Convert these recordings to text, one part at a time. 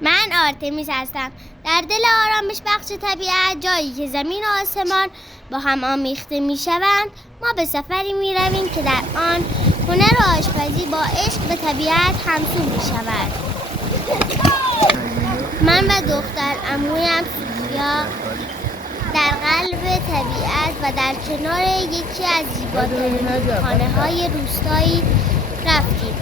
من آرتمیس هستم. در دل آرامش بخش طبیعت، جایی که زمین و آسمان با هم آمیخته می شوند، ما به سفری می رویم که در آن هنر و آشپزی با عشق به طبیعت همسو می شود. من و دختر عمویم سوفیا در قلب طبیعت و در کنار یکی از زیباترین خانه‌های روستایی رفتیم.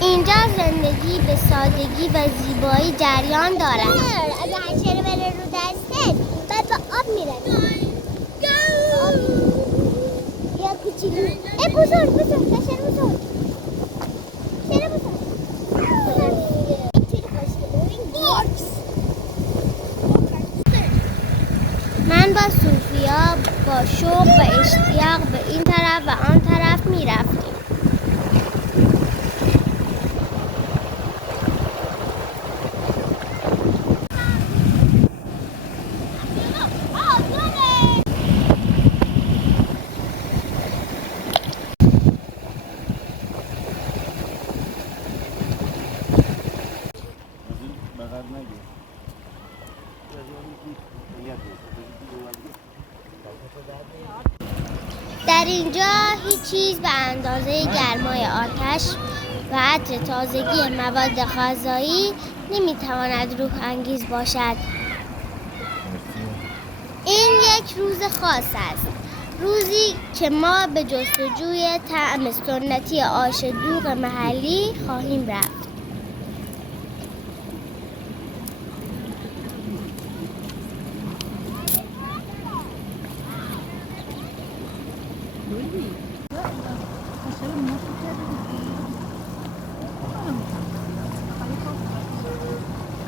اینجا زندگی به سادگی و زیبایی جریان دارد. اگه هنچره بره رو دستت بعد با آب میره. یا کوچیلو بزرگ قشنگ بزرگ. چرا بزرگ؟ من با سوفیا با شوق و اشتیاق به این طرف و آن طرف میرفتیم. در اینجا هیچ چیز به اندازه گرمای آتش و عطر تازگی مواد غذایی نمیتواند روح انگیز باشد. این یک روز خاص است، روزی که ما به جستجوی طعم سنتی آش دوغ محلی خواهیم رفت.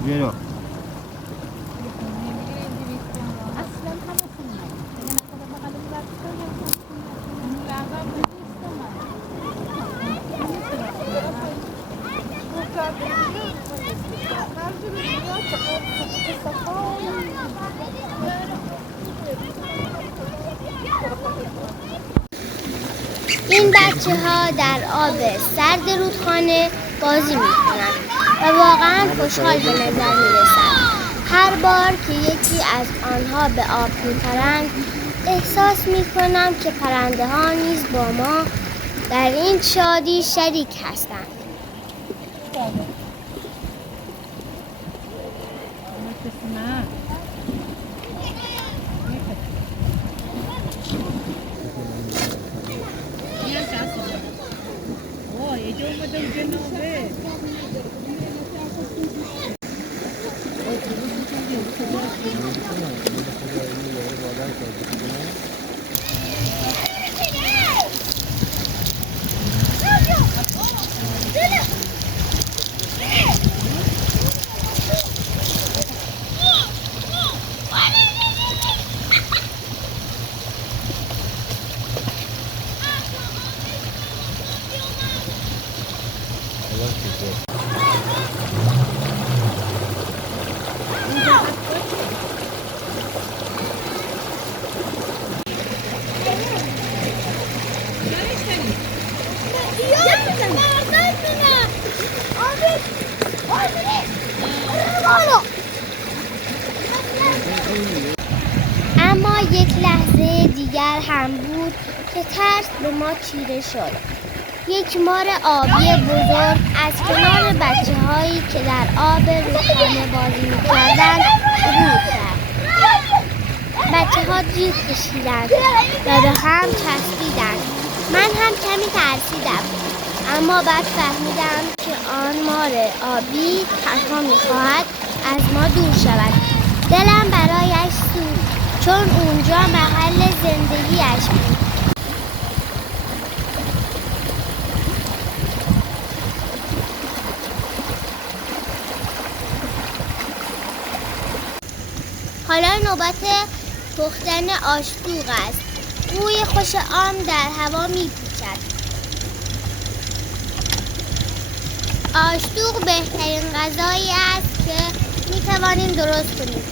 Vero. این بچه ها در آب سرد رودخانه بازی می کنند و واقعا خوشحال به نظر می رسند. هر بار که یکی از آنها به آب می پرند احساس می کنم که پرنده ها نیز با ما در این شادی شریک هستند. اما یک لحظه دیگر هم بود که ترس به ما چیره شد. یک مار آبی بزرگ از کنار بچه هایی که در آب رودخانه بازی می‌کردند عبور کرد. بچه ها جیغ کشیدند و به هم چسبیدند. من هم کمی ترسیدم، اما بعد فهمیدم که آن مار آبی تنها می‌خواهد از ما دور شود. دلم برایش سوخت چون اونجا محل زندگیش بود. حالا نوبت پختن آشدوغ است. بوی خوش آن در هوا می‌پیچد. آشدوغ بهترین غذایی است که می‌توانیم درست کنیم.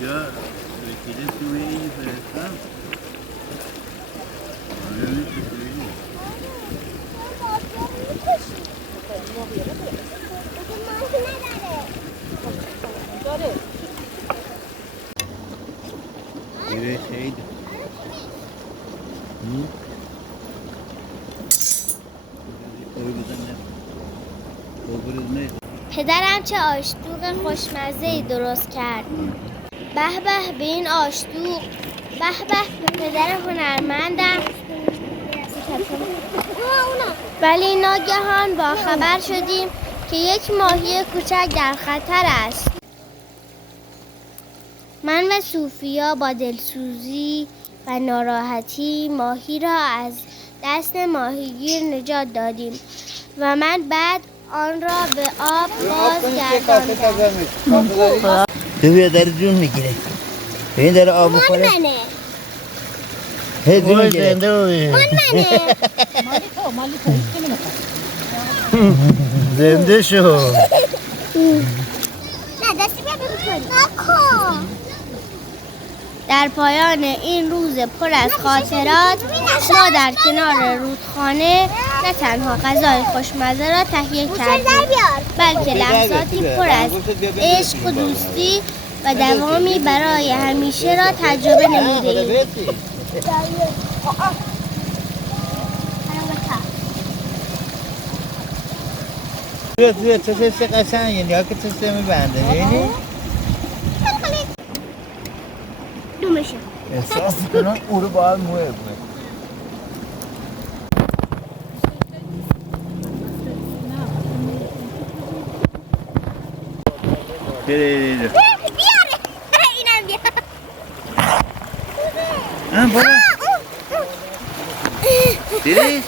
Ya, requiere subir y regresar. Obviamente subir. Yürü şeydi. Hı? پدرم چه آشدوق خوشمزه‌ای درست کرد. به به به این آشدوق. به به به پدر هنرمندم. ولی ناگهان با خبر شدیم که یک ماهی کوچک در خطر است. من و سوفیا با دلسوزی و ناراحتی ماهی را از دست ماهیگیر نجات دادیم و من بعد آن را به آب بازگرداندم. ببین داره جون میگیره. ببین داره آب میخوره. مال منه. هی جون میگیره. مال منه. زنده شو. نه دستی بیا بکنی. نکن. در پایان این روز پر از خاطرات ما در کنار رودخانه نه تنها غذای خوشمزه را تهیه کردیم بلکه لحظاتی پر از عشق و دوستی و دوامی برای همیشه را تجربه نمودیم. توی چه قشنگه نیا که چه میبنده ببینی؟ دومشه احساس کنم او رو باید موه بود. بیاره اینم بیاره برو دیدی؟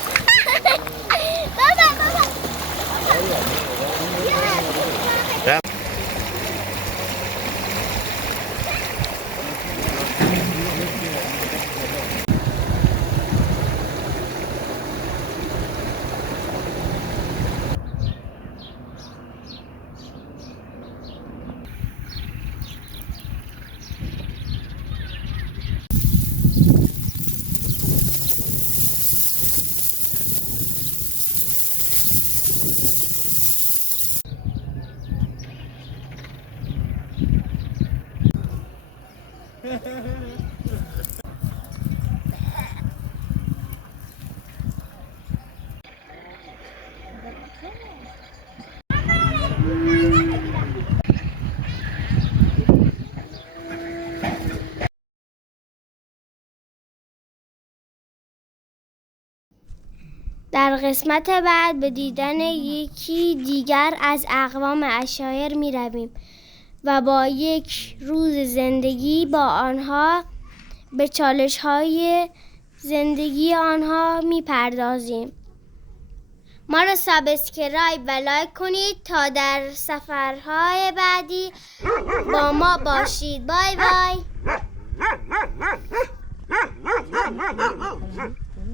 در قسمت بعد به دیدن یکی دیگر از اقوام عشایر می رویم و با یک روز زندگی با آنها به چالش‌های زندگی آنها می پردازیم. ما را سابسکرایب و لایک کنید تا در سفرهای بعدی با ما باشید. بای بای.